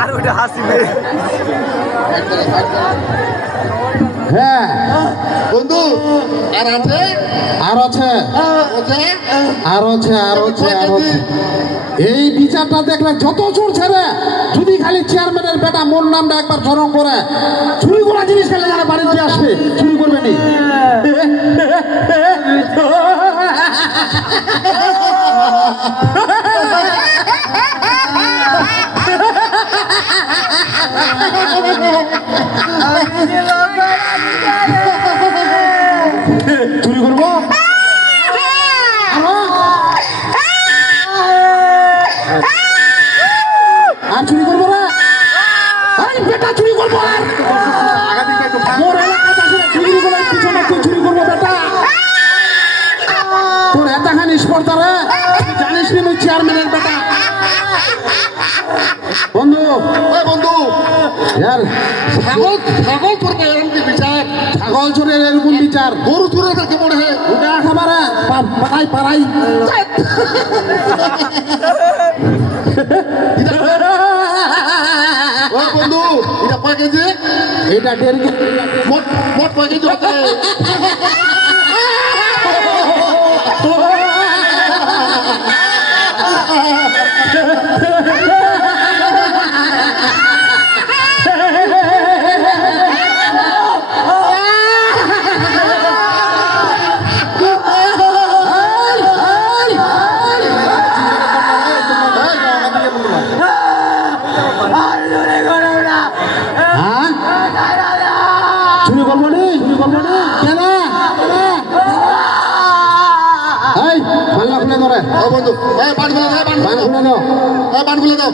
আর ওটা হাসিবে। হ্যাঁ বন্ধু আর আছে আর আছে আছে আর আছে আর আছে আর আছে। এই বিচারটা দেখলে যত চোর ছেড়ে যদি খালি চেয়ারম্যানের বেটা মোর নামটা একবার স্মরণ করে চুরি করা জিনিস খেলে যারা বাড়িতে আসবে চুরি করবে নি। চুরি করবো আর চুরি করবো না বেটা চুরি করবো আর মোর এলাকাতে আসলে চুরি করে পিছনে তুই চুরি করবো বেটা তোর এতখানি স্পর্ধা রে জানিস নি মুই চেয়ারম্যানের বেটা। বন্ধু বন্ধু यार ছাগল ছাগল করবে এরকম কি বিচার ছাগল চোরের এরকম বিচার গরু চুরের কি মনে হয় ওটা খাবার পাড়াই পাড়াই ও বন্ধু এটা কয় কেজি এটা 1.5 কেজি মোট মোট কয় কেজি হতে চুরি করবো নি চুরি করবো নি কেন এই পাল্লা খুলে ধরে ও বন্ধু এই বান খুলে দাও পান খুলে দাও বান খুলে দাও